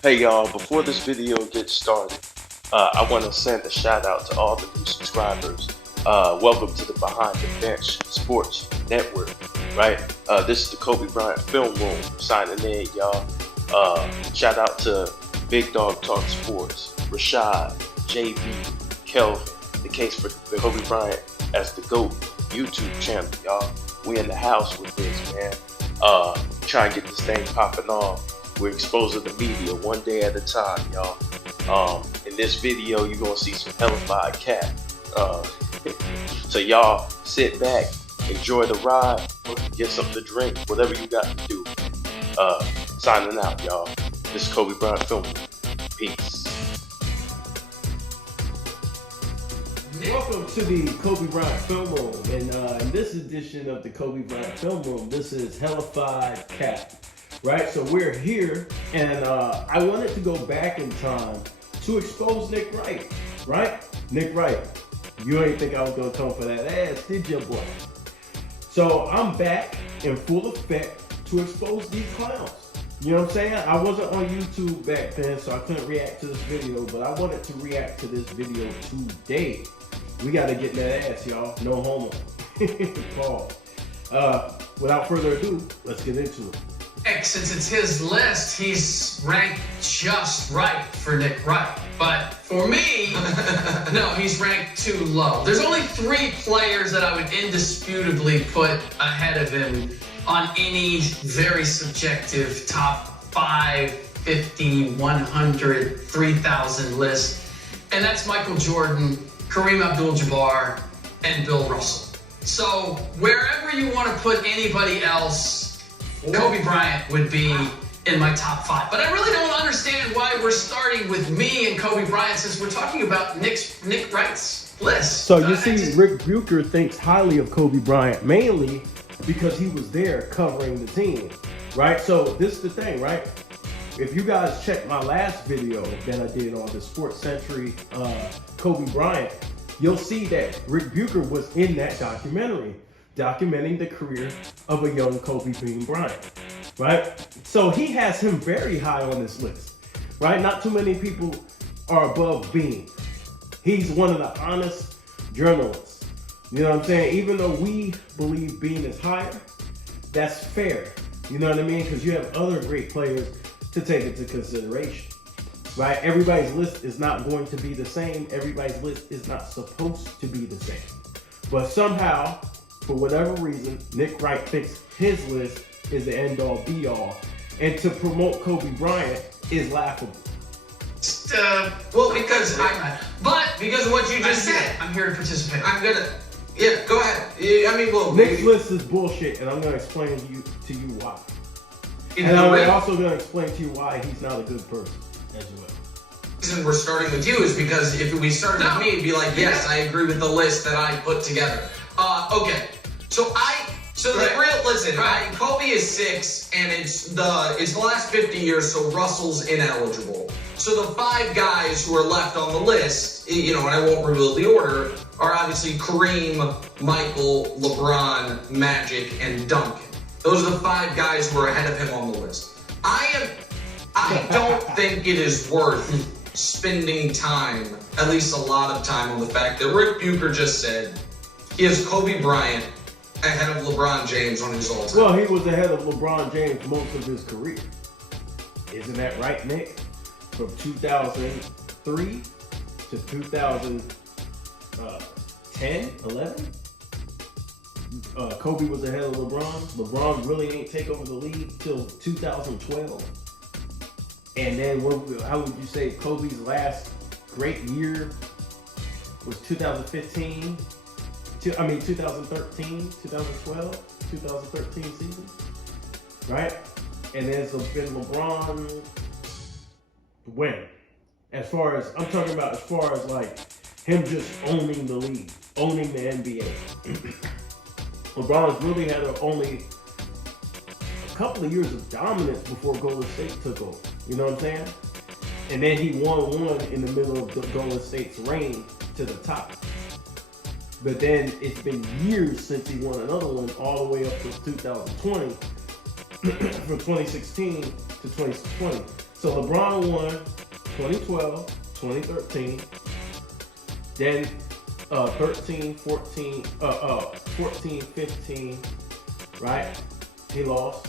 Hey y'all, before this video gets started, I want to send a shout out to all the new subscribers. Welcome to the Behind the Bench Sports Network, right? This is the Kobe Bryant Film Room signing in, y'all. Shout out to Big Dog Talk Sports, Rashad, JB, Kelvin, the case for the Kobe Bryant as the GOAT YouTube channel, y'all. We in the house with this, man. Try and get this thing popping off. We're exposing the media one day at a time, y'all. In this video, you're gonna see some Hellafide cat. So y'all sit back, enjoy the ride, get something to drink, whatever you got to do. Signing out, y'all. This is Kobe Bryant Film. Peace. Welcome to the Kobe Bryant Film Room, and in this edition of the Kobe Bryant Film Room, this is Hellafide Cat, right? So we're here, and I wanted to go back in time to expose Nick Wright, right? Nick Wright, you ain't think I was gonna come for that ass, did you, boy? So I'm back in full effect to expose these clowns. You know what I'm saying? I wasn't on YouTube back then, so I couldn't react to this video, but I wanted to react to this video today. We gotta get that ass, y'all. No homo. Pause. Without further ado, let's get into it. Since it's his list, he's ranked just right for Nick Wright. But for me, no, he's ranked too low. There's only 3 players that I would indisputably put ahead of him on any very subjective top 5, 15, 100, 3,000 list. And that's Michael Jordan, Kareem Abdul-Jabbar, and Bill Russell. So wherever you want to put anybody else, Kobe Bryant would be in my top 5. But I really don't understand why we're starting with me and Kobe Bryant since we're talking about Nick Wright's list. So you see, Rick Bucher thinks highly of Kobe Bryant, mainly because he was there covering the team, right? So this is the thing, right? If you guys check my last video that I did on the Sports Century Kobe Bryant, you'll see that Rick Bucher was in that documentary, documenting the career of a young Kobe Bean Bryant, right? So he has him very high on this list, right? Not too many people are above Bean. He's one of the honest journalists. You know what I'm saying? Even though we believe Bean is higher, that's fair. You know what I mean? Because you have other great players to take into consideration, right? Everybody's list is not going to be the same. Everybody's list is not supposed to be the same. But somehow, for whatever reason, Nick Wright thinks his list is the end-all, be-all, and to promote Kobe Bryant is laughable. Well, because of what you just said, I'm here to participate. Yeah, go ahead. I mean, well, Nick's list is bullshit, and I'm gonna explain to you why. And I'm also gonna explain to you why he's not a good person as well. The reason we're starting with you is because if we started with me, it'd be like, yes, I agree with the list that I put together. Okay. Kobe is 6, and it's the last 50 years, so Russell's ineligible. So the 5 guys who are left on the list, you know, and I won't reveal the order, are obviously Kareem, Michael, LeBron, Magic, and Duncan. Those are the 5 guys who are ahead of him on the list. I don't think it is worth spending time, at least a lot of time, on the fact that Rick Bucher just said he has Kobe Bryant ahead of LeBron James on his all-time. Well, he was ahead of LeBron James most of his career. Isn't that right, Nick? From 2003 to 2010, 11? Kobe was ahead of LeBron. LeBron really ain't take over the league till 2012. And then how would you say Kobe's last great year was 2015? 2013, 2012, 2013 season, right? And then it's been LeBron when? As far as, I'm talking about as far as like him just owning the league, owning the NBA. LeBron's really had only a couple of years of dominance before Golden State took over. You know what I'm saying? And then he won one in the middle of the Golden State's reign to the top. But then it's been years since he won another one, all the way up to 2020, from 2016 to 2020. So LeBron won 2012, 2013, then 13, 14, 14, 15, right? He lost,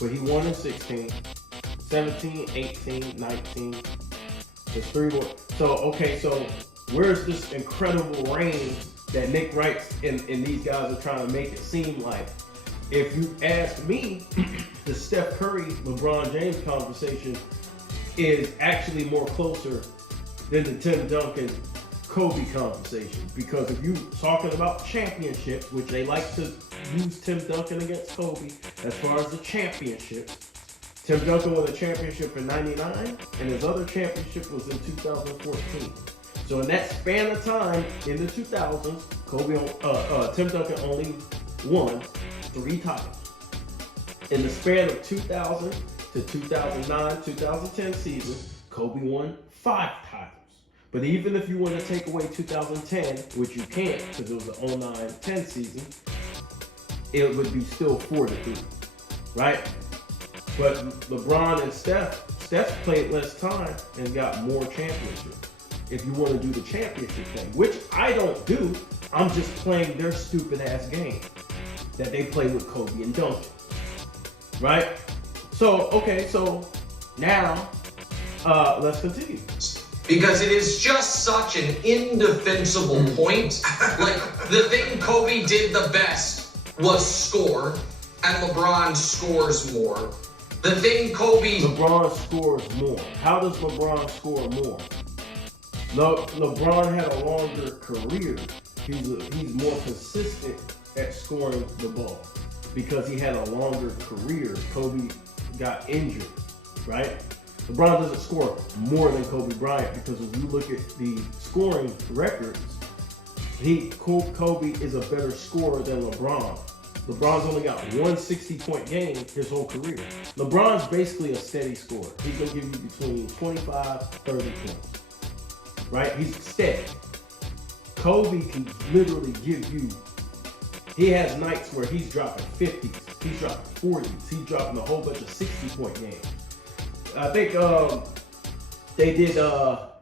but he won in 16, 17, 18, 19. There's 3 more. So, okay, so where's this incredible reign that Nick Wright and these guys are trying to make it seem like? If you ask me, the Steph Curry, LeBron James conversation is actually more closer than the Tim Duncan, Kobe conversation. Because if you're talking about championships, which they like to use Tim Duncan against Kobe as far as the championships, Tim Duncan won a championship in '99, and his other championship was in 2014. So in that span of time, in the 2000s, Tim Duncan only won 3 titles. In the span of 2000 to 2009, 2010 season, Kobe won 5 titles. But even if you want to take away 2010, which you can't because it was the 09-10 season, it would be still 4-3, right? But LeBron and Steph played less time and got more championships. If you want to do the championship thing, which I don't do, I'm just playing their stupid ass game that they play with Kobe and Duncan, right? So, okay, so now let's continue. Because it is just such an indefensible point. Like, the thing Kobe did the best was score, and LeBron scores more. The thing Kobe... LeBron scores more. How does LeBron score more? LeBron had a longer career. He's more consistent at scoring the ball because he had a longer career. Kobe got injured, right? LeBron doesn't score more than Kobe Bryant because if you look at the scoring records, Kobe is a better scorer than LeBron. LeBron's only got 1 60-point game his whole career. LeBron's basically a steady scorer. He's going to give you between 25, 30 points, right? He's steady. Kobe can literally give you, he has nights where he's dropping 50s, he's dropping 40s, he's dropping a whole bunch of 60-point games. I think they did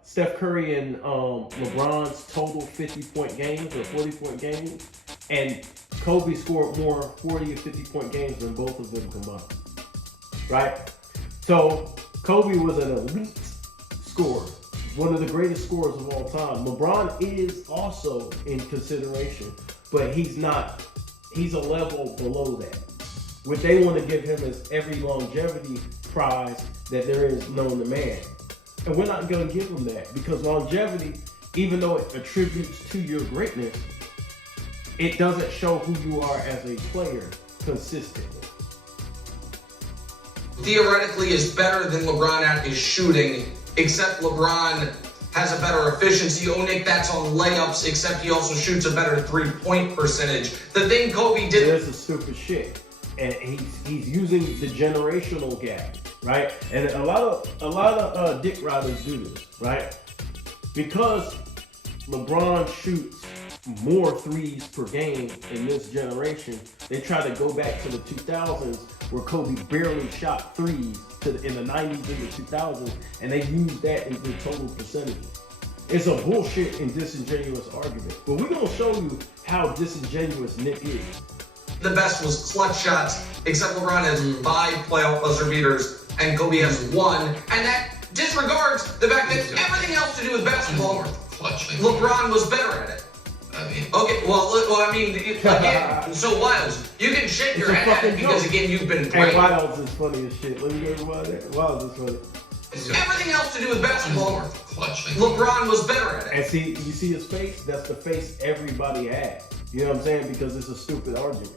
Steph Curry and LeBron's total 50-point games or 40-point games, and Kobe scored more 40 or 50-point games than both of them combined, right? So Kobe was an elite scorer, one of the greatest scorers of all time. LeBron is also in consideration, but he's not. He's a level below that. What they want to give him is every longevity prize that there is known to man. And we're not going to give him that because longevity, even though it attributes to your greatness, it doesn't show who you are as a player consistently. Theoretically is better than LeBron at his shooting, except LeBron has a better efficiency. Oh, Nick, that's on layups, except he also shoots a better 3-point percentage. The thing Kobe did... That's a stupid shit. And he's using the generational gap, right? And a lot of dick riders do this, right? Because LeBron shoots more threes per game in this generation, they try to go back to the 2000s where Kobe barely shot threes in the 90s and the 2000s, and they use that in the total percentages. It's a bullshit and disingenuous argument, but we're gonna show you how disingenuous Nick is. The best was clutch shots, except LeBron has 5 playoff buzzer beaters, and Kobe has 1, and that disregards the fact that everything else to do with basketball, LeBron was better at it. Okay, well, I mean, again, so Wiles, you can shake your head at it because, again, you've been great. Hey, Wiles is funny as shit. Let me go to Wiles is funny. Everything else to do with basketball, LeBron was better at it. And see, you see his face? That's the face everybody has. You know what I'm saying? Because it's a stupid argument.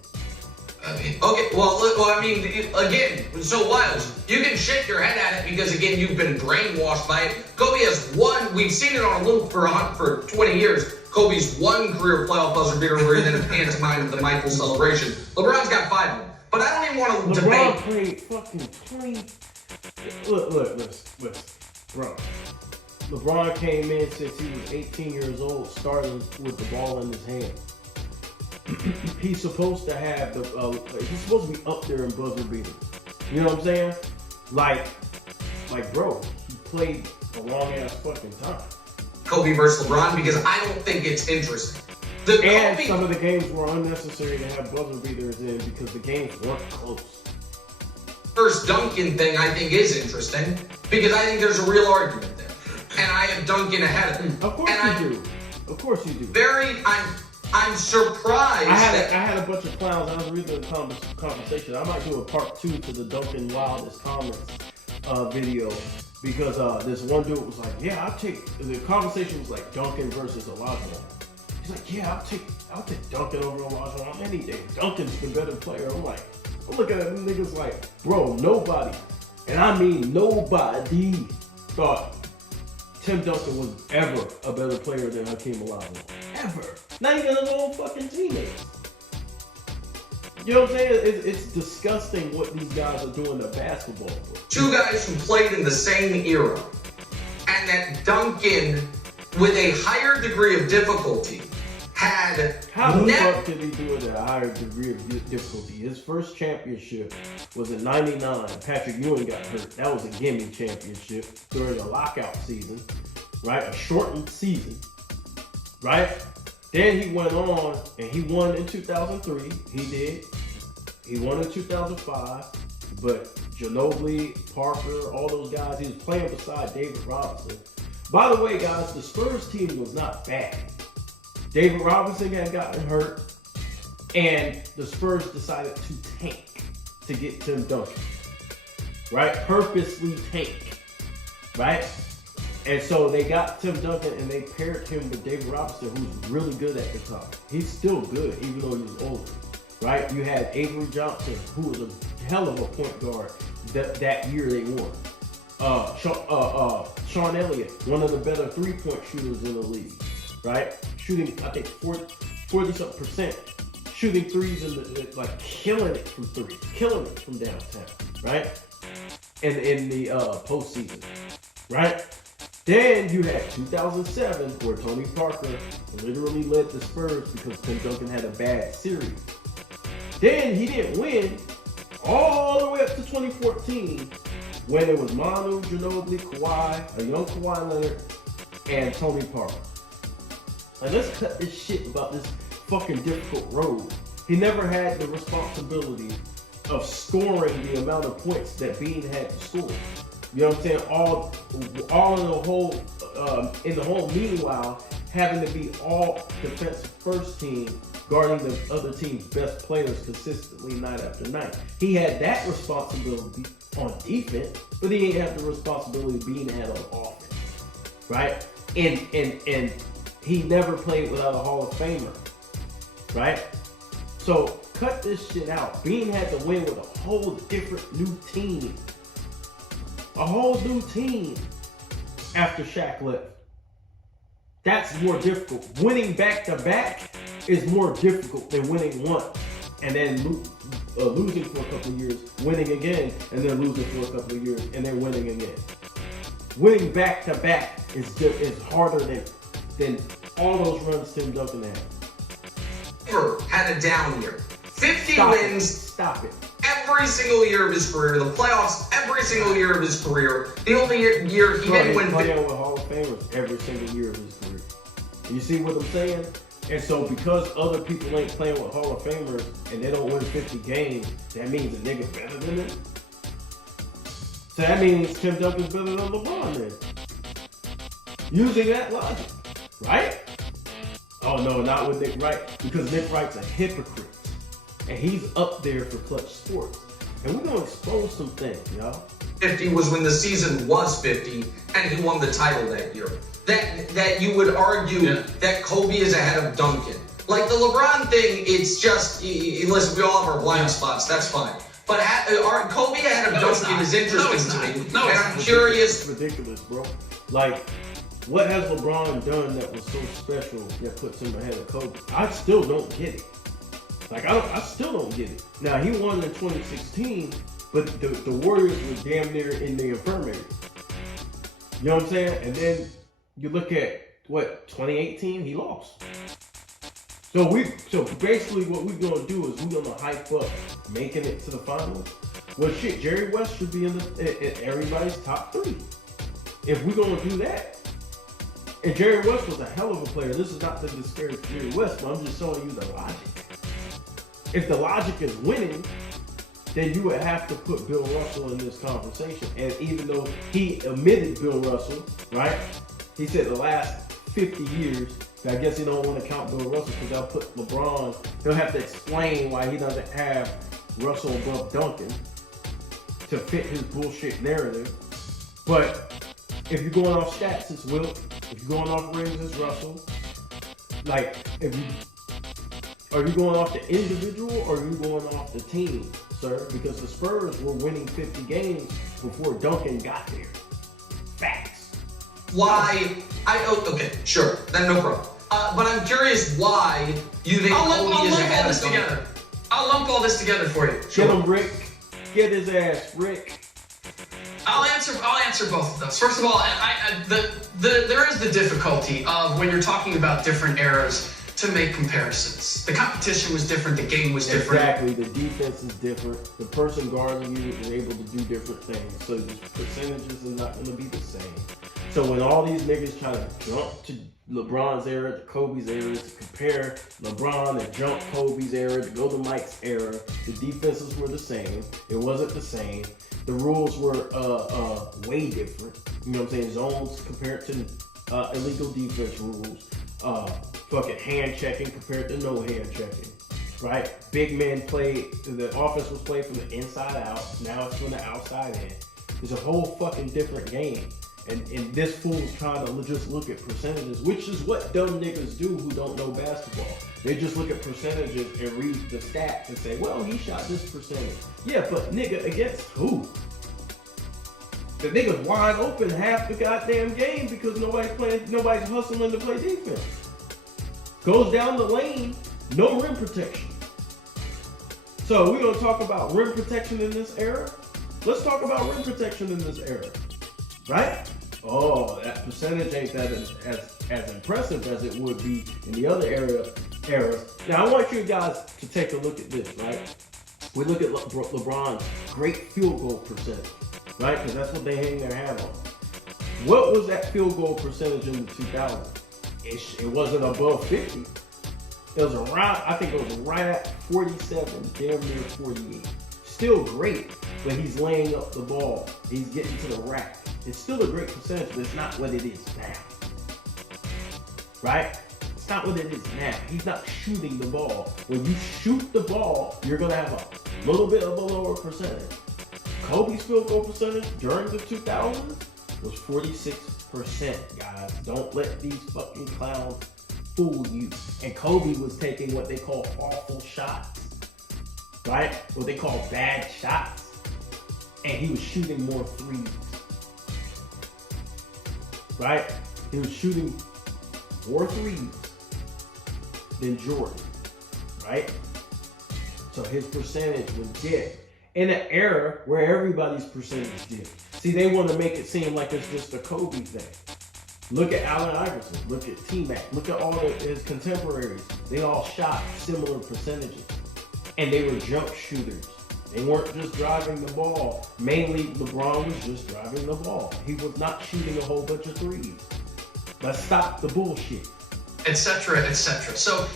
Okay, well, I mean, again, so Wiles, you can shake your head at it because, again, you've been brainwashed by it. Kobe has 1, we've seen it on a loop for 20 years. Kobe's 1 career playoff buzzer beater where he then pantomimed the Michael celebration. LeBron's got 5 of them. But I don't even want to debate. LeBron played fucking 20. Look, listen, bro. LeBron came in since he was 18 years old, starting with the ball in his hand. He's supposed to have he's supposed to be up there in buzzer beaters. You know what I'm saying? Like, Like, bro, he played a long ass fucking time. Kobe versus LeBron, because I don't think it's interesting. And some of the games were unnecessary to have buzzer beaters in because the games weren't close. First Duncan thing I think is interesting because I think there's a real argument there, and I have Duncan ahead of him. Of course you do. Of course you do. I'm surprised. I had a bunch of clowns. I was reading the conversation. I might do a part 2 to the Duncan Wildest Comments video because this one dude was like, "Yeah, I'll take." The conversation was like Duncan versus Olajuwon. He's like, "Yeah, I'll take Duncan over Olajuwon any day. Duncan's the better player." I'm looking at them niggas like, bro, nobody, and I mean nobody, thought Tim Duncan was ever a better player than Hakeem Olajuwon. Ever. Not even his own fucking teammates. You know what I'm saying? It's disgusting what these guys are doing to basketball. Two guys who played in the same era, and that Duncan, with a higher degree of difficulty, had... How the fuck did he do it at a higher degree of difficulty? His first championship was in '99. Patrick Ewing got hurt. That was a gimme championship during a lockout season, right? A shortened season, right? Then he went on and he won in 2003. He did. He won in 2005. But Ginobili, Parker, all those guys, he was playing beside David Robinson. By the way, guys, the Spurs team was not bad. David Robinson had gotten hurt, and the Spurs decided to tank to get Tim Duncan, right? Purposely tank, right? And so they got Tim Duncan, and they paired him with David Robinson, who was really good at the time. He's still good, even though he was older, right? You had Avery Johnson, who was a hell of a point guard that year they won. Sean Elliott, one of the better three-point shooters in the league, right? Shooting, I think, 40-something%. Shooting threes and like killing it from three, killing it from downtown, right? And in the postseason, right? Then you had 2007, where Tony Parker literally led the Spurs because Tim Duncan had a bad series. Then he didn't win all the way up to 2014, when it was Manu, Ginobili, Kawhi, a young Kawhi Leonard, and Tony Parker. Like, let's cut this shit about this fucking difficult road. He never had the responsibility of scoring the amount of points that Bean had to score. You know what I'm saying? All in the whole meanwhile, having to be all defensive first team, guarding the other team's best players consistently night after night. He had that responsibility on defense, but he didn't have the responsibility Bean had on offense, right? And he never played without a Hall of Famer, right? So cut this shit out. Bean had to win with a whole different new team. A whole new team after Shaq left. That's more difficult. Winning back-to-back is more difficult than winning once and then losing for a couple of years, winning again, and then losing for a couple of years, and then winning again. Winning back-to-back is harder than all those runs Tim Duncan had. Never had a down year. 50 Stop wins. Stop it. Every single year of his career. The playoffs every single year of his career. The only year he didn't win. Playing with Hall of Famers every single year of his career. You see what I'm saying? And so because other people ain't playing with Hall of Famers and they don't win 50 games, that means a nigga better than them. So that means Tim Duncan's better than LeBron then. Using that logic, right? Oh no, not with Nick Wright, because Nick Wright's a hypocrite. And he's up there for clutch sports. And we're gonna expose some things, y'all. 50 was when the season was 50 and he won the title that year. That you would argue that Kobe is ahead of Duncan. Like the LeBron thing, it's just, listen, we all have our blind spots, that's fine. But Kobe ahead of Duncan is interesting to me. And I'm curious. It's ridiculous, bro. Like, what has LeBron done that was so special that puts him ahead of Kobe? I still don't get it. Like, I still don't get it. Now, he won in 2016, but the Warriors were damn near in the infirmary. You know what I'm saying? And then you look at, 2018, he lost. So basically what we're going to do is we're going to hype up making it to the finals. Well, shit, Jerry West should be in everybody's top 3. If we're gonna do that. And Jerry West was a hell of a player. This is not to disparage Jerry West, but I'm just showing you the logic. If the logic is winning, then you would have to put Bill Russell in this conversation. And even though he admitted Bill Russell, right? He said the last 50 years, I guess he don't want to count Bill Russell because they'll put LeBron, he'll have to explain why he doesn't have Russell above Duncan to fit his bullshit narrative. But if you're going off stats, it's Wilt. If you're going off rings, it's Russell. Like, are you going off the individual or are you going off the team, sir? Because the Spurs were winning 50 games before Duncan got there. Facts. Why? Okay, sure, then no problem. But I'm curious why you think Kobe is ahead of Duncan. I'll lump all this together for you. Get him, Rick. Get his ass, Rick. I'll answer both of those. First of all, there is the difficulty of when you're talking about different eras to make comparisons. The competition was different, the game was different. Exactly, the defense is different. The person guarding you is able to do different things. So the percentages are not going to be the same. So when all these niggas try to jump to LeBron's era, to Kobe's era, to compare LeBron and jump Kobe's era, to go to Mike's era, the defenses were the same. It wasn't the same. The rules were way different. You know what I'm saying? Zones compared to illegal defense rules. Fucking hand checking compared to no hand checking. Right? Big men played, the offense was played from the inside out. Now it's from the outside in. It's a whole fucking different game. And this fool's trying to just look at percentages, which is what dumb niggas do who don't know basketball. They just look at percentages and read the stats and say, well, he shot this percentage. Yeah, but nigga, against who? The nigga's wide open half the goddamn game because nobody's hustling to play defense. Goes down the lane, no rim protection. So we're gonna talk about rim protection in this era? Let's talk about rim protection in this era. Right? Oh, that percentage ain't that as impressive as it would be in the other eras. Now, I want you guys to take a look at this, right? We look at LeBron's great field goal percentage, right? Because that's what they hang their hat on. What was that field goal percentage in the 2000s? It wasn't above 50. It was around, I think it was right at 47, damn near 48. Still great, but he's laying up the ball. He's getting to the rack. It's still a great percentage, but it's not what it is now. Right? It's not what it is now. He's not shooting the ball. When you shoot the ball, you're going to have a little bit of a lower percentage. Kobe's field goal percentage during the 2000s was 46%, guys. Don't let these fucking clowns fool you. And Kobe was taking what they call awful shots. Right? What they call bad shots. And he was shooting more threes. Right? He was shooting more threes than Jordan. Right? So his percentage would dip in an era where everybody's percentage dipped. See, they want to make it seem like it's just a Kobe thing. Look at Allen Iverson. Look at T-Mac. Look at all his contemporaries. They all shot similar percentages. And they were jump shooters. They weren't just driving the ball. Mainly, LeBron was just driving the ball. He was not shooting a whole bunch of threes. Let's stop the bullshit. Etc., etc. So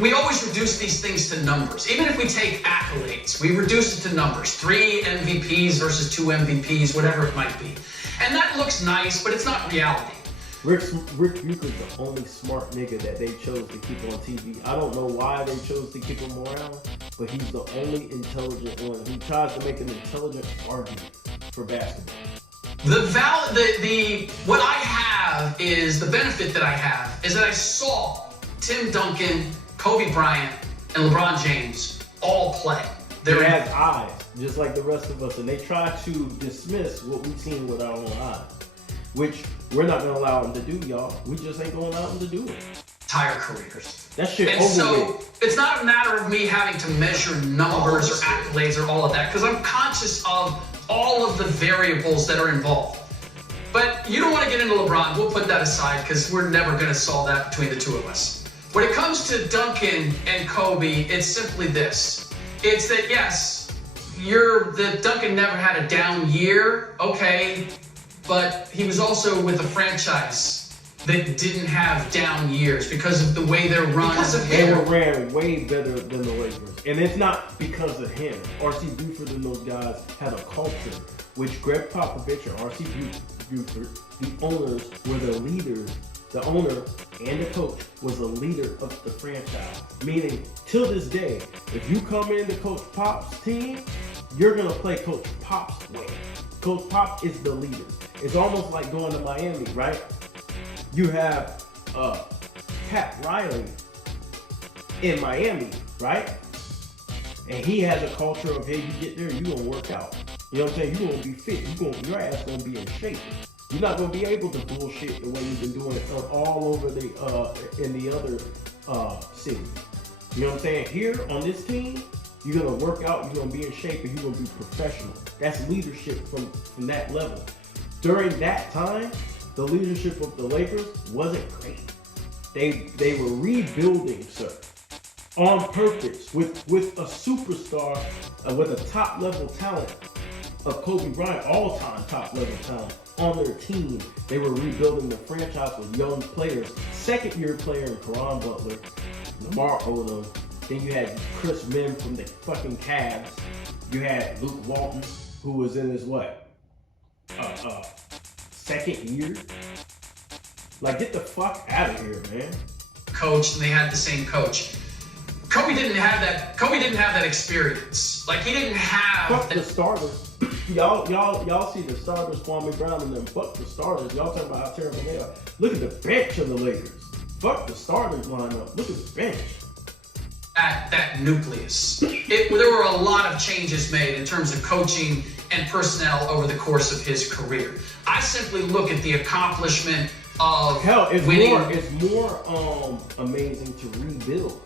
we always reduce these things to numbers. Even if we take accolades, we reduce it to numbers. 3 MVPs versus 2 MVPs, whatever it might be. And that looks nice, but it's not reality. Rick Bucher's the only smart nigga that they chose to keep on TV. I don't know why they chose to keep him around, but he's the only intelligent one. He tries to make an intelligent argument for basketball. What I have is, the benefit that I have is that I saw Tim Duncan, Kobe Bryant, and LeBron James all play. They have eyes, just like the rest of us, and they try to dismiss what we've seen with our own eyes, which we're not going to allow them to do, y'all. We just ain't going to allow them to do it. Entire careers. That shit and over so with. It's not a matter of me having to measure numbers or accolades or all of that, because I'm conscious of all of the variables that are involved. But you don't want to get into LeBron. We'll put that aside because we're never going to solve that between the two of us. When it comes to Duncan and Kobe, it's simply this. It's that, yes, that Duncan never had a down year, okay, but he was also with a franchise that didn't have down years because of the way they're run. Because of They him. were ran way better than the Lakers. And it's not because of him. R.C. Buford and those guys had a culture, which Greg Popovich and R.C. Buford, the owners, were the leaders. The owner and the coach was a leader of the franchise. Meaning, till this day, if you come into Coach Pop's team, you're going to play Coach Pop's way. Coach Pop is the leader. It's almost like going to Miami, right? You have Pat Riley in Miami, right? And he has a culture of, hey, you get there, you're going to work out. You know what I'm saying? You're going to be fit. Your ass going to be in shape. You're not going to be able to bullshit the way you've been doing it all over in the other cities. You know what I'm saying? Here on this team, you're going to work out, you're going to be in shape, and you're going to be professional. That's leadership from that level. During that time, the leadership of the Lakers wasn't great. They were rebuilding, sir, on purpose with a superstar, with a top level talent of Kobe Bryant, all-time top level talent on their team. They were rebuilding the franchise with young players. Second-year player in Caron Butler, Lamar Odom. Then you had Chris Mim from the fucking Cavs. You had Luke Walton, who was in his second year. Like, get the fuck out of here, man. Coach, and they had the same coach. Kobe didn't have that experience. Like, he didn't have Fuck the starters. Y'all see the starters, Kwame Brown and them. Fuck the starters. Y'all talking about how terrible they are. Look at the bench of the Lakers. Fuck the starters lineup. Look at the bench. that nucleus. There were a lot of changes made in terms of coaching and personnel over the course of his career. I simply look at the accomplishment of winning. It's more amazing to rebuild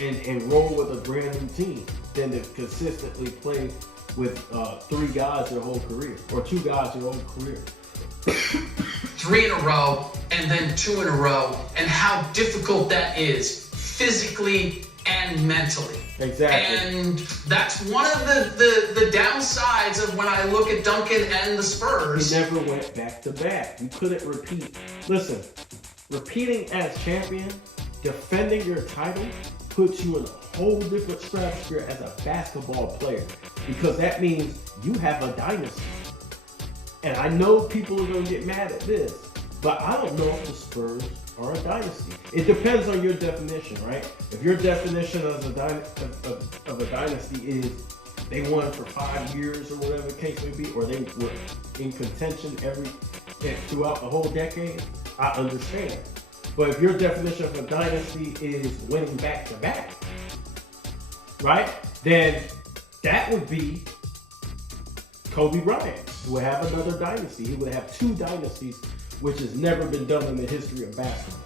and roll with a brand new team than to consistently play with 3 guys their whole career or 2 guys their whole career. 3 in a row and then 2 in a row, and how difficult that is physically and mentally. Exactly. And that's one of the downsides of when I look at Duncan and the Spurs. He never went back to back. You couldn't repeat. Listen, repeating as champion, defending your title, puts you in a whole different stratosphere as a basketball player, because that means you have a dynasty. And I know people are going to get mad at this, but I don't know if the Spurs are a dynasty. It depends on your definition, right? If your definition of a dynasty is they won for 5 years or whatever the case may be, or they were in contention throughout the whole decade, I understand. But if your definition of a dynasty is winning back to back, right? Then that would be Kobe Bryant. He would have another dynasty. He would have 2 dynasties, which has never been done in the history of basketball.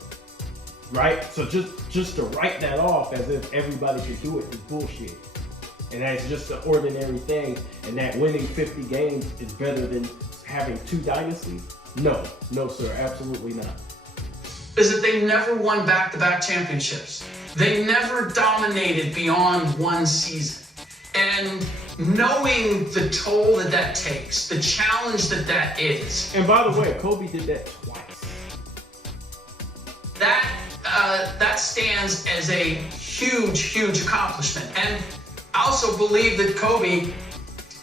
Right? So just to write that off as if everybody could do it is bullshit. And that's just an ordinary thing, and that winning 50 games is better than having 2 dynasties? No, sir, absolutely not. Is that they never won back-to-back championships. They never dominated beyond one season. And knowing the toll that takes, the challenge that is. And by the way, Kobe did that twice. That stands as a huge accomplishment. And I also believe that Kobe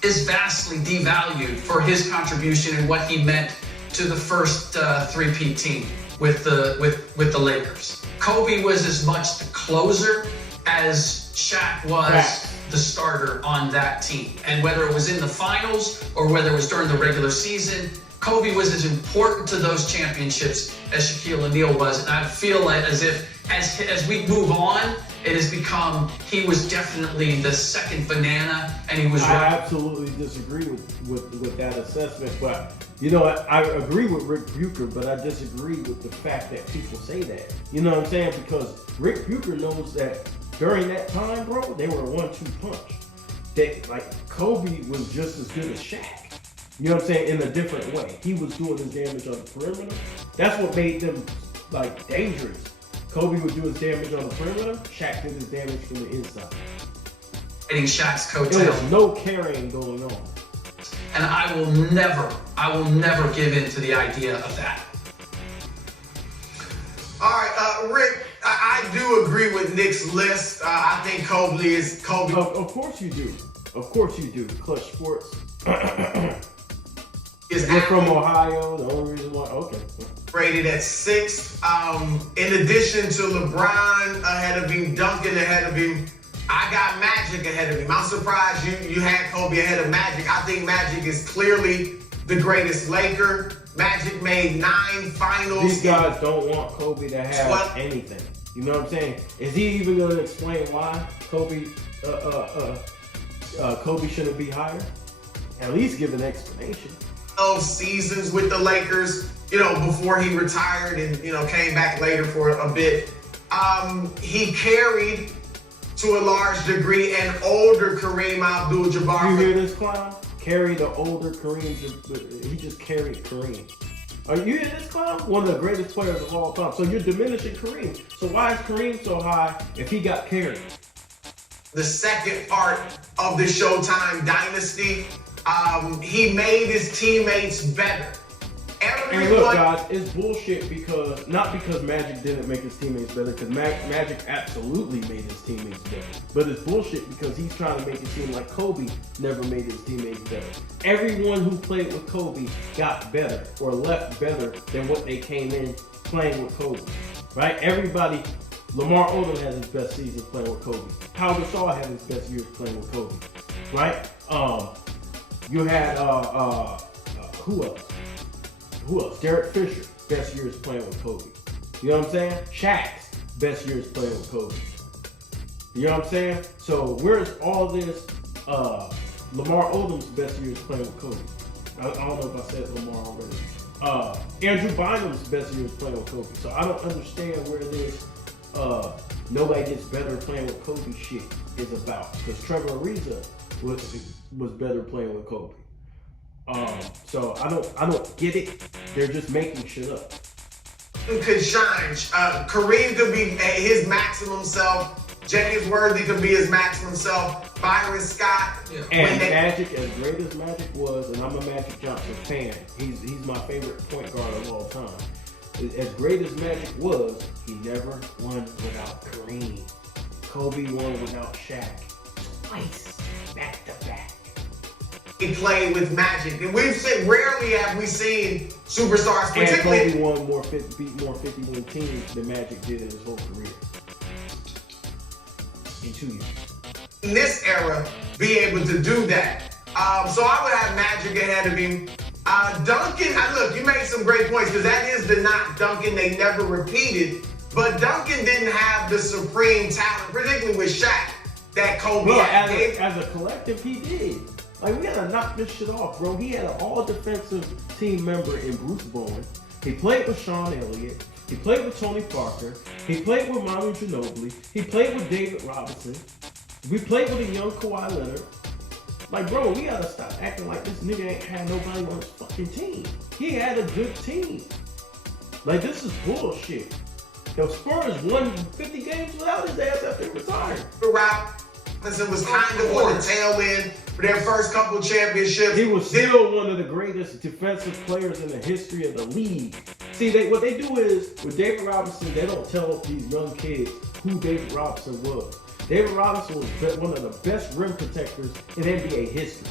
is vastly devalued for his contribution and what he meant to the first three-peat team with the Lakers. Kobe was as much the closer as Shaq was the starter on that team. And whether it was in the finals or whether it was during the regular season, Kobe was as important to those championships as Shaquille O'Neal was. And I feel like as we move on, it has become, he was definitely the second banana, and he was I absolutely disagree with that assessment, but you know, I agree with Rick Bucher, but I disagree with the fact that people say that. You know what I'm saying? Because Rick Bucher knows that during that time, bro, they were a 1-2 punch. Kobe was just as good as Shaq. You know what I'm saying? In a different way. He was doing his damage on the perimeter. That's what made them dangerous. Kobe would do his damage on the perimeter. Shaq did his damage from the inside. riding Shaq's There coattail. was no carrying going on. And I will never give in to the idea of that. All right, Rick, I do agree with Nick's list. I think Kobe is Kobe. Of course you do. Of course you do. Clutch Sports. You're from Ohio. The only reason why. Okay. Rated at 6. In addition to LeBron ahead of him, Duncan ahead of him, I got Magic ahead of him. I'm surprised you had Kobe ahead of Magic. I think Magic is clearly the greatest Laker. Magic made 9 finals. These guys don't want Kobe to have What? anything. You know what I'm saying? Is he even going to explain why Kobe shouldn't be higher? At least give an explanation. Seasons with the Lakers, before he retired and, came back later for a bit. He carried, to a large degree, an older Kareem Abdul-Jabbar. You hear this, clown? Carry the older Kareem. He just carried Kareem. Are you hear this, clown? One of the greatest players of all time. So you're diminishing Kareem. So why is Kareem so high if he got carried? The second part of the Showtime dynasty, he made his teammates better. And look, guys, it's bullshit because, not because Magic didn't make his teammates better, because Magic absolutely made his teammates better. But it's bullshit because he's trying to make it seem like Kobe never made his teammates better. Everyone who played with Kobe got better or left better than what they came in playing with Kobe. Right? Everybody, Lamar Odom had his best season playing with Kobe. Pau Gasol had his best years playing with Kobe. Right? You had, who else? Who else? Derek Fisher, best years playing with Kobe. You know what I'm saying? Shaq's best years playing with Kobe. You know what I'm saying? So where's all this Lamar Odom's best years playing with Kobe? I don't know if I said Lamar already. Andrew Bynum's best years playing with Kobe. So I don't understand where this nobody gets better playing with Kobe shit is about. Because Trevor Ariza was better playing with Kobe. So I don't get it. They're just making shit up. Could shine. Kareem could be his maximum self. James Worthy could be his maximum self. Byron Scott. Yeah. And Magic, as great as Magic was, and I'm a Magic Johnson fan. He's my favorite point guard of all time. As great as Magic was, he never won without Kareem. Kobe won without Shaq. Twice, back to back. He played with Magic, and we've seen rarely have we seen superstars, And particularly. Kobe won beat more 51 teams than Magic did in his whole career. In 2 years. In this era, be able to do that. So I would have Magic ahead of him. Duncan, look, you made some great points because that is the knock. Duncan, they never repeated, but Duncan didn't have the supreme talent, particularly with Shaq, that Kobe Bro, had. as a collective, he did. Like, we gotta knock this shit off, bro. He had an all-defensive team member in Bruce Bowen. He played with Sean Elliott. He played with Tony Parker. He played with Manu Ginobili. He played with David Robinson. We played with a young Kawhi Leonard. Like, bro, we gotta stop acting like this nigga ain't had nobody on his fucking team. He had a good team. Like, this is bullshit. The Spurs won 50 games without his ass after he retired. Robinson was kind of on the tail end for their first couple championships. He was still one of the greatest defensive players in the history of the league. See, what they do is, with David Robinson, they don't tell these young kids who David Robinson was. David Robinson was one of the best rim protectors in NBA history.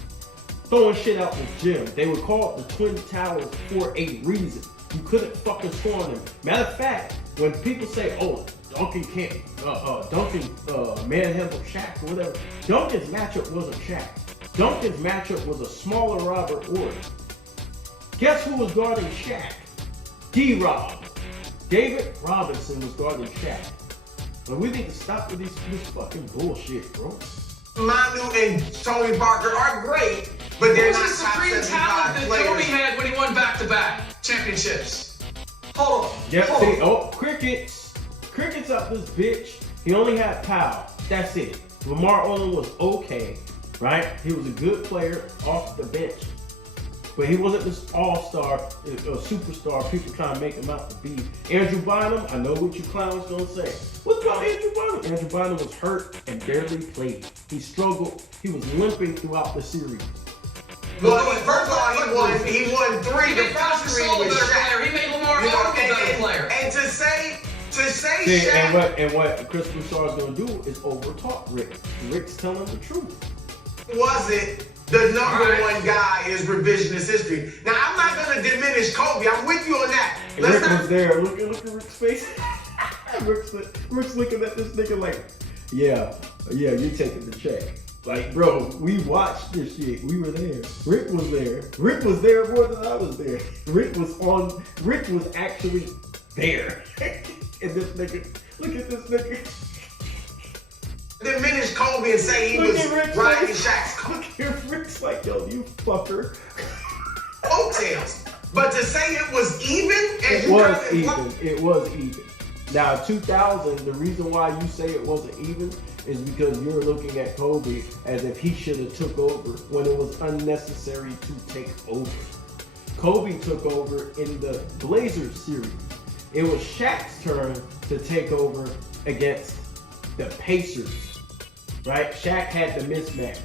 Throwing shit out the gym. They were called the Twin Towers for a reason. You couldn't fucking score on them. Matter of fact, when people say, oh, Duncan can't, manhandle Shaq or whatever, Duncan's matchup wasn't Shaq. Duncan's matchup was a smaller Robert Horry. Guess who was guarding Shaq? D-Rob. David Robinson was guarding Shaq. But we need to stop with this fucking bullshit, bro. Manu and Tony Parker are great, but they're not the supreme top 75 talent that players. Kobe had when he won back-to-back championships. Hold on. Yep, Hold see, on. Crickets up this bitch. He only had Powell. That's it. Lamar Odom was okay, right? He was a good player off the bench. But he wasn't this all-star, superstar people trying to make him out to be. Andrew Bynum, I know what you clowns gonna say. What's about Andrew Bynum? Andrew Bynum was hurt and barely played. He struggled. He was limping throughout the series. Well, first of all, he won 3. The first 3 was Shaq. He made Lamar Odom a better player. And to say See, Shaq. and what Chris Broussard is gonna do is overtalk Rick. Rick's telling the truth. Wasn't the number one guy is revisionist history. Now, I'm not going to diminish Kobe. I'm with you on that. Rick was there. Look at Rick's face. Rick's looking at this nigga like, yeah, you're taking the check. Like, bro, we watched this shit. We were there. Rick was there. Rick was there more than I was there. Rick was actually there. And this nigga, look at this nigga. Diminish Kobe and say he was riding Shaq's Look at Rick's like, yo, you fucker. coattails. But to say it was even, and It was even. Now, 2000, the reason why you say it wasn't even is because you're looking at Kobe as if he should have took over when it was unnecessary to take over. Kobe took over in the Blazers series. It was Shaq's turn to take over against the Pacers, right? Shaq had the mismatch.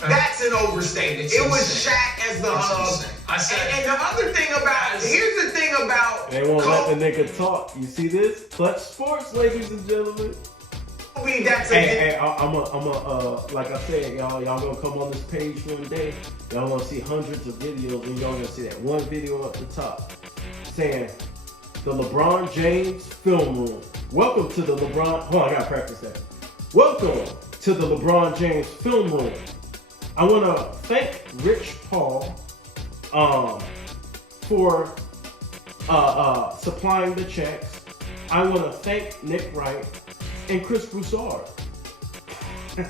That's an overstatement. It was Shaq as the hub. And the other thing about, here's the thing about they won't let the nigga talk. You see this? Clutch Sports, ladies and gentlemen. Kobe, that's Hey, I'm like I said, y'all gonna come on this page one day. Y'all gonna see hundreds of videos, and y'all gonna see that one video at the top saying the LeBron James film room. Welcome to the LeBron. Hold on, I gotta practice that. Welcome to the LeBron James film room. I want to thank Rich Paul for supplying the checks. I want to thank Nick Wright and Chris Broussard. I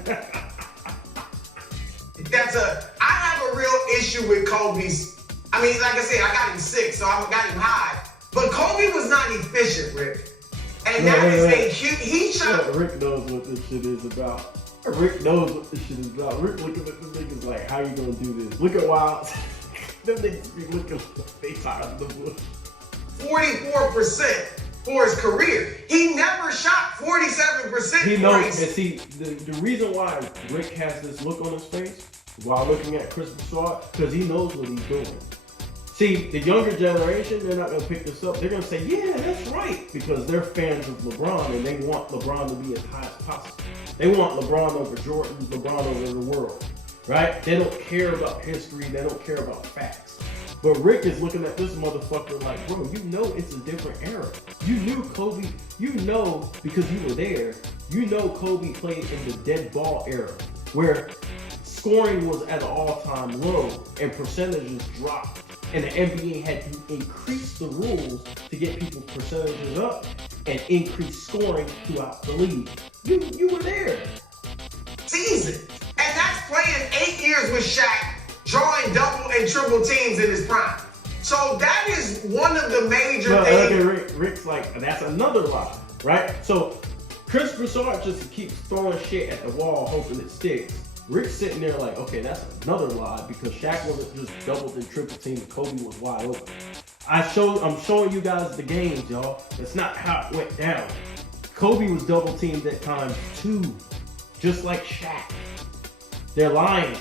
have a real issue with Kobe's. I mean, like I said, I got him 6, so I got him high. But Kobe was not efficient, Rick. And that is a huge. He shot. Rick knows what this shit is about. Rick knows what this shit is about. Rick looking at the niggas like, how you gonna do this? Look at Wild. Them niggas be looking like they tired of the bush. 44% for his career. He never shot 47%. He knows. And see, the reason why Rick has this look on his face while looking at Chris Broussard, because he knows what he's doing. See, the younger generation, they're not going to pick this up. They're going to say, yeah, that's right, because they're fans of LeBron and they want LeBron to be as high as possible. They want LeBron over Jordan, LeBron over the world, right? They don't care about history. They don't care about facts. But Rick is looking at this motherfucker like, bro, you know it's a different era. You knew Kobe, you know, because you were there, you know Kobe played in the dead ball era where scoring was at an all-time low and percentages dropped. And the NBA had to increase the rules to get people's percentages up and increase scoring throughout the league. You were there. Season. And that's playing 8 years with Shaq, drawing double and triple teams in his prime. So that is one of the major things. Rick's like, that's another lie, right? So Chris Broussard just keeps throwing shit at the wall hoping it sticks. Rick's sitting there like, okay, that's another lie because Shaq wasn't just doubled and triple teamed. Kobe was wide open. I'm showing you guys the games, y'all. That's not how it went down. Kobe was double teamed at times too, just like Shaq. They're lying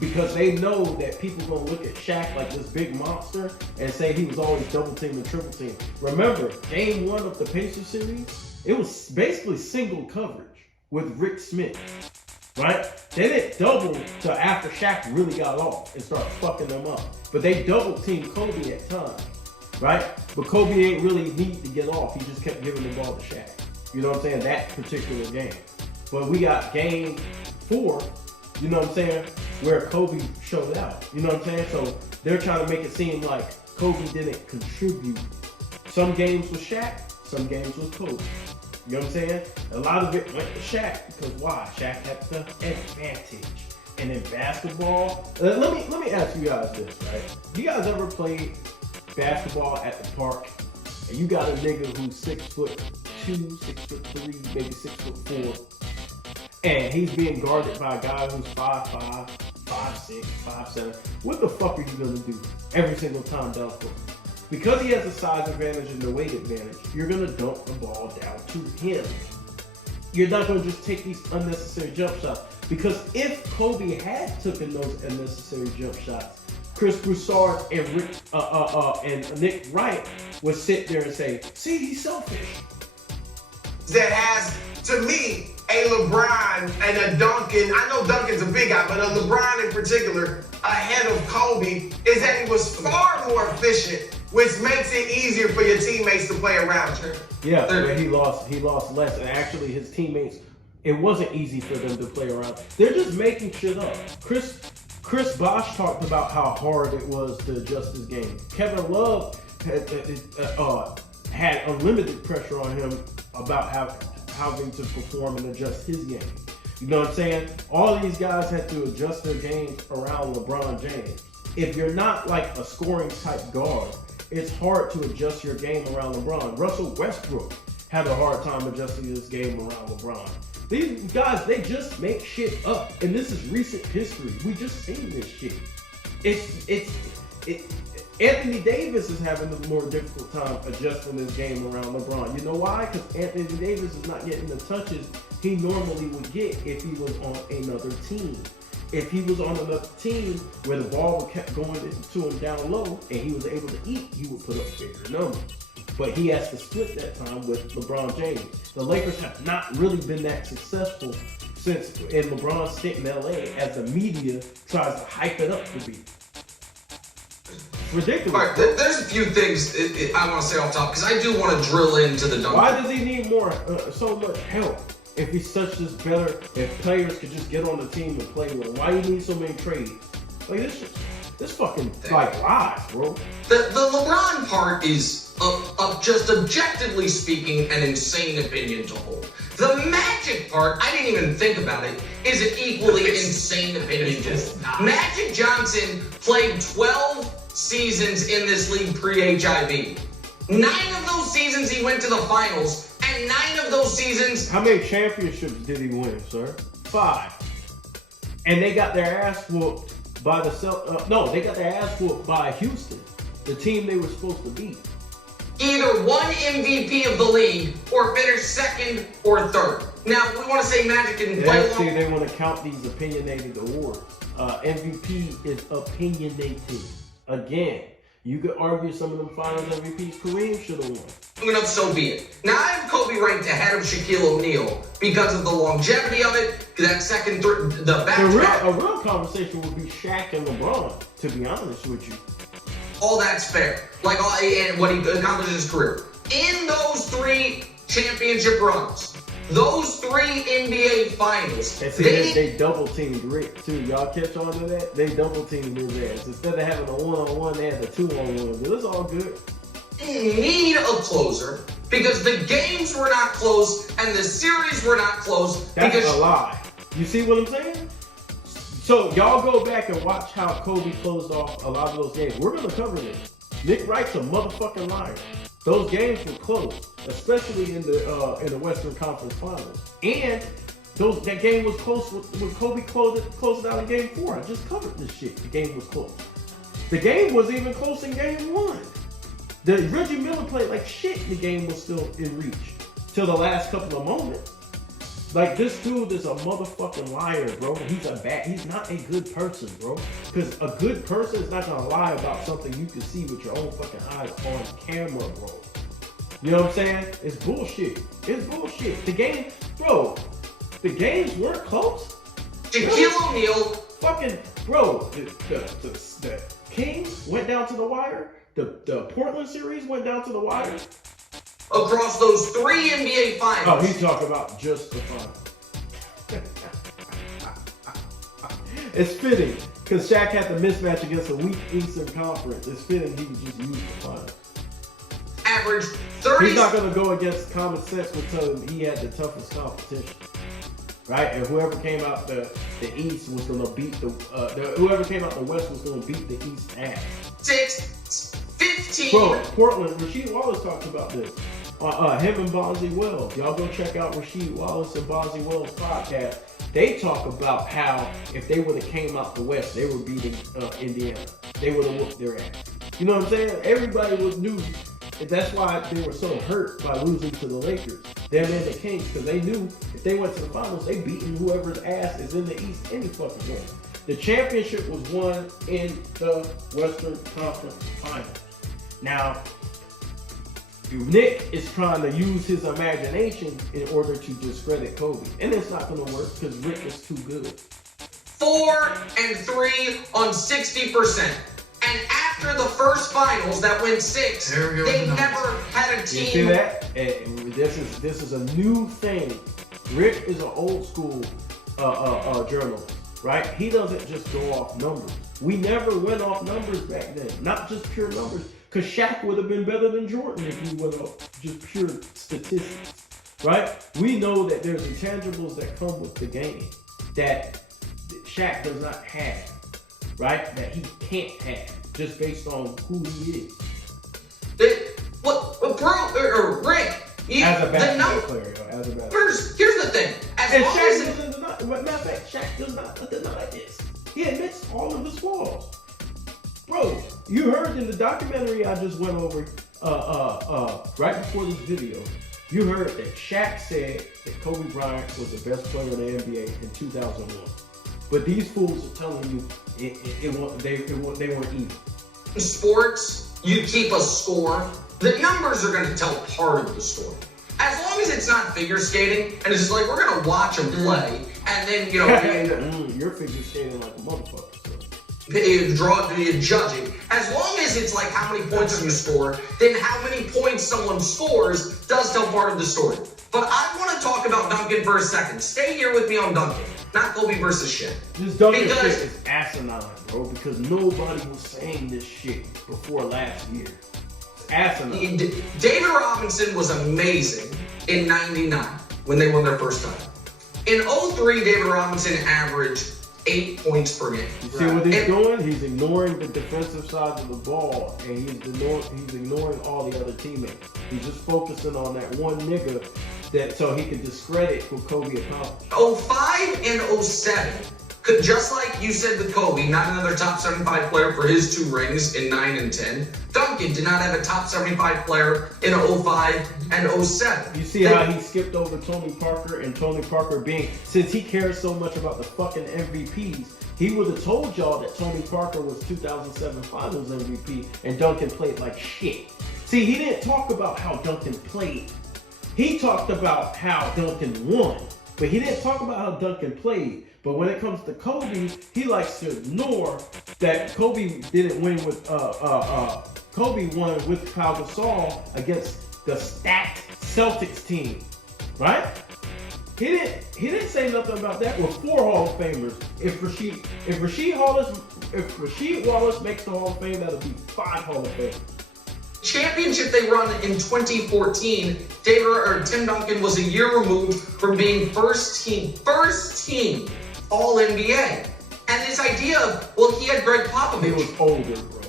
because they know that people gonna look at Shaq like this big monster and say he was always double teamed and triple teamed. Remember, game 1 of the Pacers series, it was basically single coverage with Rick Smith. Right? They didn't double till after Shaq really got off and started fucking them up. But they double teamed Kobe at times. Right? But Kobe ain't really need to get off. He just kept giving the ball to Shaq. You know what I'm saying? That particular game. But we got game 4, you know what I'm saying, where Kobe showed out. You know what I'm saying? So they're trying to make it seem like Kobe didn't contribute. Some games with Shaq, some games with Kobe. You know what I'm saying? A lot of it went to Shaq because why? Shaq had the advantage. And in basketball, let me ask you guys this, right? You guys ever played basketball at the park and you got a nigga who's 6'2", 6'3", maybe 6'4", and he's being guarded by a guy who's 5'5", 5'6", 5'7". What the fuck are you gonna do every single time down court? Because he has a size advantage and the weight advantage, you're gonna dump the ball down to him. You're not gonna just take these unnecessary jump shots. Because if Kobe had taken those unnecessary jump shots, Chris Broussard and Nick Wright would sit there and say, "See, he's selfish." That has, to me, a LeBron and a Duncan. I know Duncan's a big guy, but a LeBron in particular ahead of Kobe is that he was far more efficient, which makes it easier for your teammates to play around you. Yeah, but he lost less, and actually his teammates, it wasn't easy for them to play around. They're just making shit up. Chris Bosh talked about how hard it was to adjust his game. Kevin Love had unlimited pressure on him about having to perform and adjust his game. You know what I'm saying? All these guys had to adjust their games around LeBron James. If you're not like a scoring type guard, it's hard to adjust your game around LeBron. Russell Westbrook had a hard time adjusting his game around LeBron. These guys, they just make shit up. And this is recent history. We just seen this shit. Anthony Davis is having a more difficult time adjusting his game around LeBron. You know why? Because Anthony Davis is not getting the touches he normally would get if he was on another team. If he was on another team where the ball kept going to him down low and he was able to eat, he would put up bigger numbers. But he has to split that time with LeBron James. The Lakers have not really been that successful since in LeBron's stint in LA as the media tries to hype it up to be. It's ridiculous. All right, there's a few things I want to say off top because I do want to drill into the Duncan. Why does he need so much help? If he's such this better, if players could just get on the team and play with him, why do you need so many trades? Like this fucking like lies, bro. The LeBron part is just objectively speaking an insane opinion to hold. The Magic part, I didn't even think about it, is an equally insane opinion to hold. Magic Johnson played 12 seasons in this league pre-HIV. 9 of those seasons he went to the finals, and 9 of those seasons... How many championships did he win, sir? 5. And they got their ass whooped by they got their ass whooped by Houston, the team they were supposed to beat. Either won MVP of the league or finished 2nd or 3rd. Now, we want to say Magic didn't play long. They want to count these opinionated awards. MVP is opinionated. Again, you could argue some of them finals MVPs Kareem should have won. Enough, so be it. Now, I have Kobe ranked ahead of Shaquille O'Neal because of the longevity of it, that second, the back-to-back. A real conversation would be Shaq and LeBron, to be honest with you. All that's fair. And what he accomplished in his career. In those 3 championship runs, those 3 NBA finals. And see, they double teamed Rick too. Y'all catch on to that? They double teamed his ass. Instead of having a 1-on-1, they had a 2-on-1. But it's all good. Need a closer because the games were not close and the series were not close. That's a lie. You see what I'm saying? So y'all go back and watch how Kobe closed off a lot of those games. We're gonna cover this. Nick Wright's a motherfucking liar. Those games were close, especially in the Western Conference Finals. And that game was close when Kobe closed it out in Game 4. I just covered this shit. The game was close. The game was even close in Game 1. The Reggie Miller played like shit. The game was still in reach till the last couple of moments. Like, this dude is a motherfucking liar, bro. He's not a good person, bro. Because a good person is not gonna lie about something you can see with your own fucking eyes on camera, bro. You know what I'm saying? It's bullshit. It's bullshit. The games weren't close. Shaquille O'Neal. Fucking, bro, the Kings went down to the wire. The Portland series went down to the wire. Across those 3 NBA finals. Oh, he's talking about just the finals. It's fitting, because Shaq had the mismatch against a weak Eastern Conference. It's fitting he would just use the finals. Average 30. He's not going to go against common sense with telling him he had the toughest competition. Right? And whoever came out the East was going to beat whoever came out the West was going to beat the East ass. 6, 15. Bro, Portland, Rasheed Wallace talked about this. Him and Bonzi Wells. Y'all go check out Rasheed Wallace and Bonzi Wells' podcast. They talk about how if they would have came out the West, they were beating Indiana. They would have whooped their ass. You know what I'm saying? Everybody knew. And that's why they were so hurt by losing to the Lakers. Them and the Kings, because they knew if they went to the finals, they beating whoever's ass is in the East any fucking way. The championship was won in the Western Conference Finals. Now, Nick is trying to use his imagination in order to discredit Kobe. And it's not going to work because Rick is too good. 4 and 3 on 60%. And after the first finals that went 6, they never had a team. You see that? And this is a new thing. Rick is an old school journalist, right? He doesn't just go off numbers. We never went off numbers back then, not just pure numbers. Because Shaq would have been better than Jordan if we went off just pure statistics, right? We know that there's intangibles that come with the game that Shaq does not have. Right? That he can't have just based on who he is. Rick, As a basketball player, as a basketball player. Here's the thing. And Shaq doesn't deny, matter of fact, Shaq does not deny this. He admits all of his flaws. Bro, you heard in the documentary I just went over right before this video, you heard that Shaq said that Kobe Bryant was the best player in the NBA in 2001. But these fools are telling you they weren't even. In sports, you keep a score. The numbers are going to tell part of the story. As long as it's not figure skating, and it's just like, we're going to watch them play, and then, you know... You're figure skating like a motherfucker. Judging. As long as it's like how many points you score, then how many points someone scores does tell part of the story. But I want to talk about Duncan for a second. Stay here with me on Duncan. Not Kobe versus shit. This Duncan shit is asinine, bro, because nobody was saying this shit before last year. It's asinine. David Robinson was amazing in 99 when they won their first title. In 03, David Robinson averaged 8 points per game. You see what he's doing? He's ignoring the defensive side of the ball, and he's ignoring all the other teammates. He's just focusing on that one nigga so he can discredit what Kobe accomplished. 05 and 07, just like you said with Kobe, not another top 75 player for his 2 rings in 9 and 10. Duncan did not have a top 75 player in 05 and 07. You see how he skipped over Tony Parker, and Tony Parker since he cares so much about the fucking MVPs, he would have told y'all that Tony Parker was 2007 Finals MVP and Duncan played like shit. See, he didn't talk about how Duncan played. He talked about how Duncan won, but he didn't talk about how Duncan played. But when it comes to Kobe, he likes to ignore that Kobe didn't win with Kobe won with Pau Gasol against the stacked Celtics team, right? He didn't say nothing about that with 4 Hall of Famers. If Rasheed Wallace makes the Hall of Fame, that'll be 5 Hall of Famers. Championship they run in 2014, Tim Duncan was a year removed from being first team All-NBA. And this idea of, well, he had Greg Popovich. He was older, bro.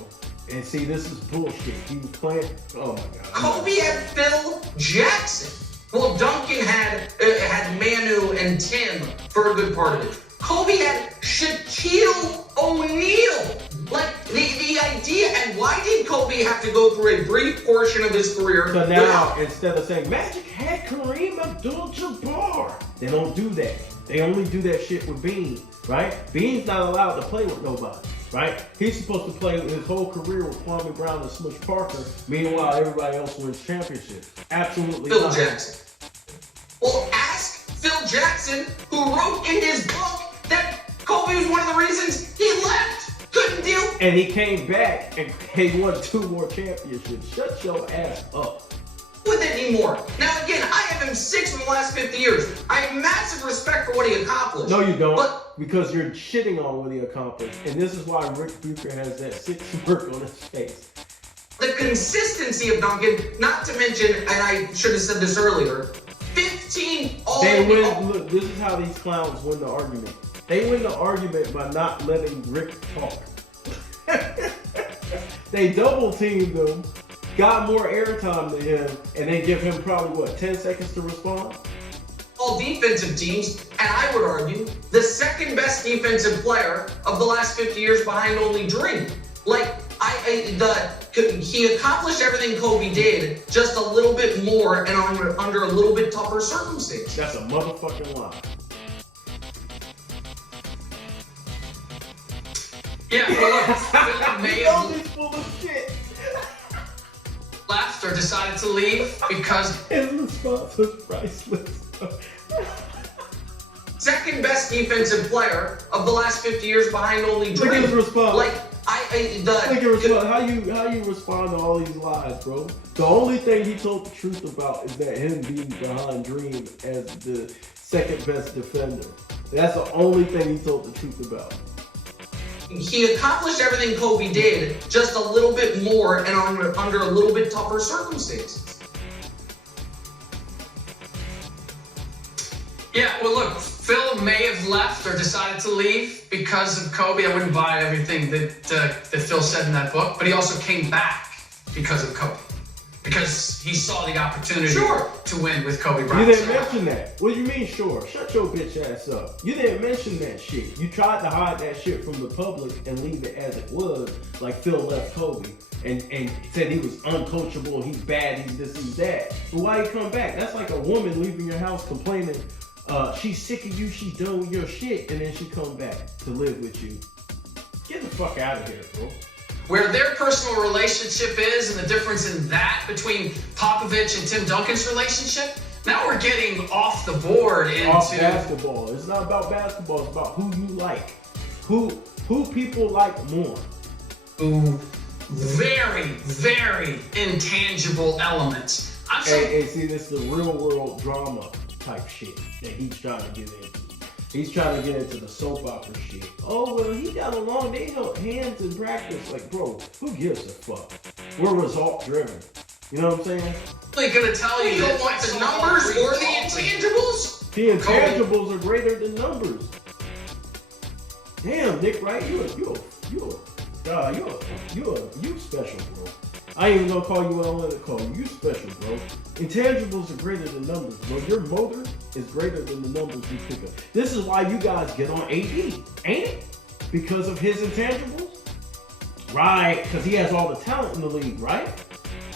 And see, this is bullshit. He was playing, oh my God. Kobe had Phil Jackson. Well, Duncan had Manu and Tim for a good part of it. Kobe had Shaquille O'Neal. Like, the idea, and why did Kobe have to go through a brief portion of his career? So now, instead of saying, Magic had Kareem Abdul-Jabbar, they don't do that. They only do that shit with Bean, right? Bean's not allowed to play with nobody, right? He's supposed to play his whole career with Kwame Brown and Smush Parker. Meanwhile, everybody else wins championships. Absolutely Phil not. Jackson. Well, ask Phil Jackson, who wrote in his book that Kobe was one of the reasons he left. Couldn't deal. And he came back and he won 2 more championships. Shut your ass up. With it anymore. Now again, I have him 6 in the last 50 years. I have massive respect for what he accomplished. No, you don't. Because you're shitting on what he accomplished. And this is why Rick Bucher has that 6 smirk on his face. The consistency of Duncan, not to mention, and I should have said this earlier, 15 all. Look, this is how these clowns win the argument. They win the argument by not letting Rick talk. They double teamed him, got more airtime than him, and they give him probably, 10 seconds to respond? all defensive teams, and I would argue the second best defensive player of the last 50 years behind only Dream. Like, he accomplished everything Kobe did, just a little bit more and under a little bit tougher circumstances. That's a motherfucking lie. Yeah, well, look, Phil may have He's full of shit. left or decided to leave because His response was priceless. Second best defensive player of the last 50 years behind only Look at Dream. his response. Like, Look at his response. How you respond to all these lies, bro? The only thing he told the truth about is that him being behind Dream as the second best defender. That's the only thing he told the truth about. he accomplished everything Kobe did, just a little bit more and under a little bit tougher circumstances. yeah, well, look, Phil may have left or decided to leave because of Kobe. I wouldn't buy everything that Phil said in that book, but he also came back because of Kobe. Because he saw the opportunity to win with Kobe Bryant. You didn't mention that. What do you mean, sure? Shut your bitch ass up. You didn't mention that shit. You tried to hide that shit from the public and leave it as it was, like Phil left Kobe and said he was uncoachable, he's bad, he's this, he's that. But why he come back? That's like a woman leaving your house complaining she's sick of you, she's done with your shit, and then she come back to live with you. Get the fuck out of here, bro. Where their personal relationship is and the difference in that between Popovich and Tim Duncan's relationship, now we're getting off the board into Off basketball. It's not about basketball, it's about who you like. Who people like more. very, very intangible elements. Hey, see, this is the real world drama type shit that he's trying to get into. He's trying to get into the soap opera shit. Oh, well, he got along. They held hands in practice. Like, bro, who gives a fuck? We're result driven. You know what I'm saying? I'm gonna tell you, You don't want the numbers or the intangibles? The intangibles are greater than numbers. Damn, Nick, right? You special, bro. I ain't even gonna call you what I wanted to call you. You special, bro. Intangibles are greater than numbers, bro. Your motor is greater than the numbers you pick up. This is why you guys get on AD, ain't it? Because of his intangibles? Right, because he has all the talent in the league, right?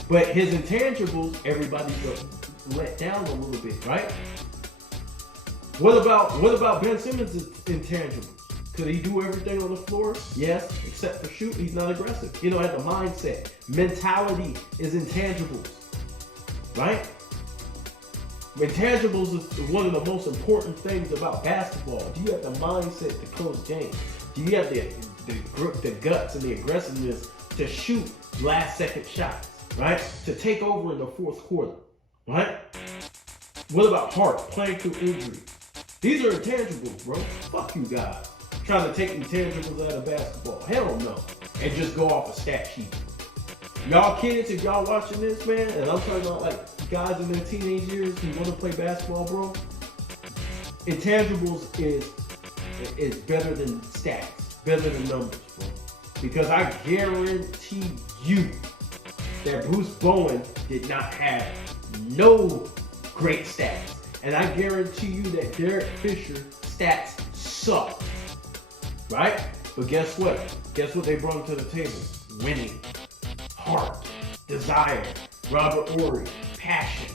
But his intangibles, everybody's let down a little bit, right? What about Ben Simmons' intangibles? Could he do everything on the floor? Yes, except for shoot. He's not aggressive. He don't have the mindset. Mentality is intangibles, right? Intangibles is one of the most important things about basketball. Do you have the mindset to close games? Do you have the guts and the aggressiveness to shoot last second shots, right? To take over in the fourth quarter, right? What about heart, playing through injury? These are intangibles, bro. Fuck you guys. Trying to take intangibles out of basketball. Hell no. And just go off a stat sheet. Y'all kids, if y'all watching this, man, and I'm talking about like guys in their teenage years who want to play basketball, bro, intangibles is better than stats, better than numbers, bro. Because I guarantee you that Bruce Bowen did not have no great stats. And I guarantee you that Derek Fisher stats suck. Right? But guess what? Guess what they brought to the table? Winning. Heart. Desire. Robert Ory. Passion.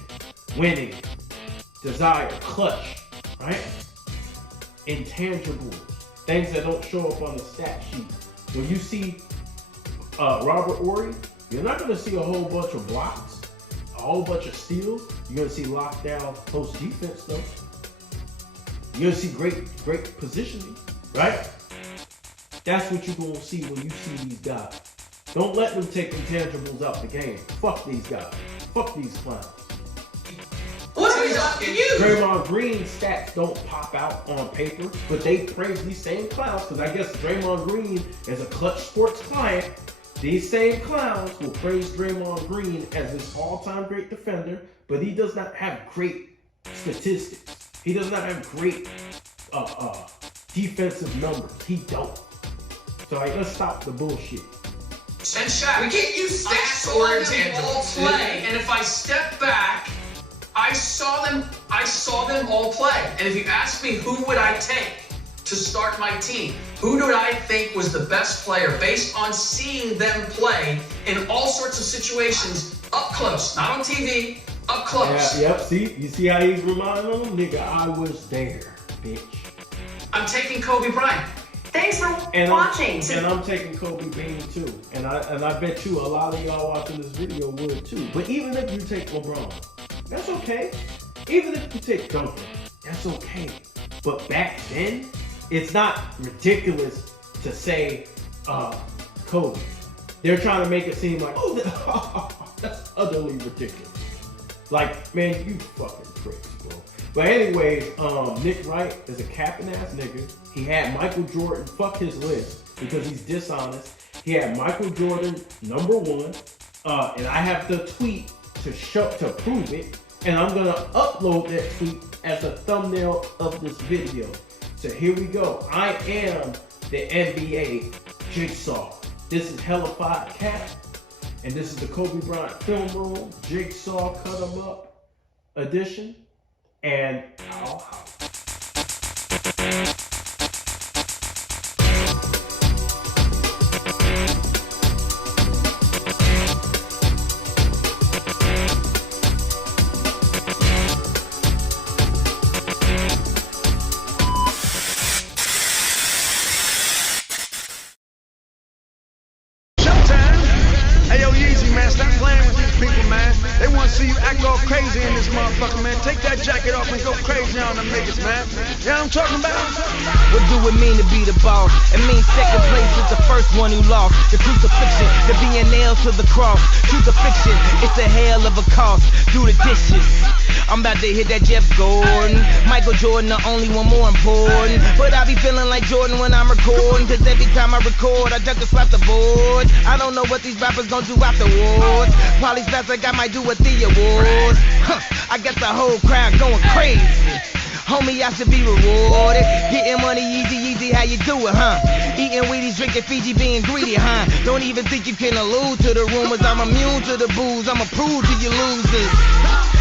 Winning. Desire. Clutch. Right? Intangibles. Things that don't show up on the stat sheet. When you see Robert Ory, you're not going to see a whole bunch of blocks, a whole bunch of steals. You're going to see lockdown post defense though. You're going to see great positioning. Right? That's what you're going to see when you see these guys. Don't let them take intangibles out the game. Fuck these guys. Fuck these clowns. What are we talking you? Draymond Green's stats don't pop out on paper, but they praise these same clowns, because I guess Draymond Green is a Clutch Sports client. These same clowns will praise Draymond Green as this all-time great defender, but he does not have great statistics. He does not have great defensive numbers. He don't. So let's stop the bullshit. And Shaq, We can't use I stats saw or them all intangibles. play, and if I step back, I saw them all play. And if you ask me who would I take to start my team, who do I think was the best player based on seeing them play in all sorts of situations up close, not on TV, up close. Yeah, yep, see? You see how he's reminding them? Nigga, I was there, bitch. I'm taking Kobe Bryant. Thanks for watching. I'm taking Kobe Bean too. And I bet you a lot of y'all watching this video would too. But even if you take LeBron, that's okay. Even if you take Duncan, that's okay. But back then, it's not ridiculous to say Kobe. They're trying to make it seem like, oh, that's utterly ridiculous. Like, man, you fucking pricks, bro. But anyways, Nick Wright is a capping ass nigga. He had Michael Jordan, fuck his list, because he's dishonest. He had Michael Jordan #1, and I have the tweet to prove it, and I'm gonna upload that tweet as a thumbnail of this video. So here we go. I am the NBA Jigsaw. This is Hellafide Cap, and this is the Kobe Bryant Film Room Jigsaw Cut 'em Up edition. And I'll holler. Stop playing with these people, man. They want to see you act all crazy in this motherfucker, man. Take that jacket off and go crazy on them niggas, man. You know what I'm talking about? What do it mean to be the boss? It means second place is the first one who lost. The crucifixion, the being nailed to the cross. Truth or fiction, it's a hell of a cost. Do the dishes. I'm about to hit that Jeff Gordon. Michael Jordan, the only one more important. But I be feeling like Jordan when I'm recording. Cause every time I record, I just slap the board. I don't know what these rappers gonna do afterwards. Probably fast like I might do at the awards. I got the whole crowd going crazy. Homie, I should be rewarded. Getting money easy, how you do it, huh? Eating Wheaties, drinking Fiji, being greedy, huh? Don't even think you can allude to the rumors. I'm immune to the booze, I'ma prove to you losers.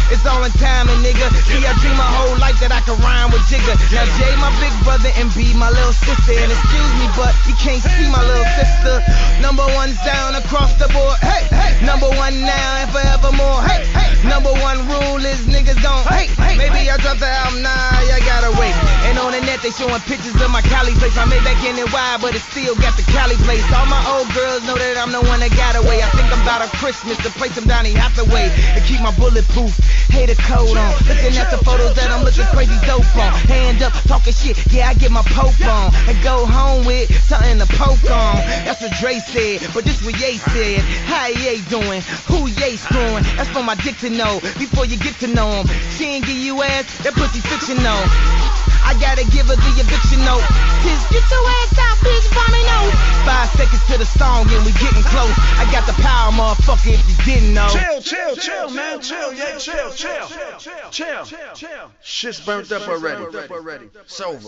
It's all in timing, nigga. See, I dream my whole life that I could rhyme with Jigga. Now Jay, my big brother, and B, my little sister. And excuse me, but you can't see my little sister. #1 sound across the board, hey, hey. #1 now and forevermore, hey, hey. #1 rule is niggas gon' hate. Maybe I dropped the album, nah, I gotta wait. And on the net they showing pictures of my Cali place. I made back in it wide, but it still got the Cali place. All my old girls know that I'm the one that got away. I think about a Christmas to play some Donny Hathaway and keep my bulletproof hater coat on. Looking at the photos that I'm looking crazy dope on. Hand up, talking shit, yeah, I get my poke on. And go home with something to poke on. That's what Dre said, but this what Ye said. How Ye doing? Who Ye screwing? That's for my dick to know, before you get to know him. She ain't give you ass, that pussy fictional. I gotta give her the eviction note. Get your ass out, bitch, vomit note. 5 seconds to the song and we getting close. I got the power, motherfucker, if you didn't know. Chill, man, chill, yeah, chill. Shit's burnt up already. Sober.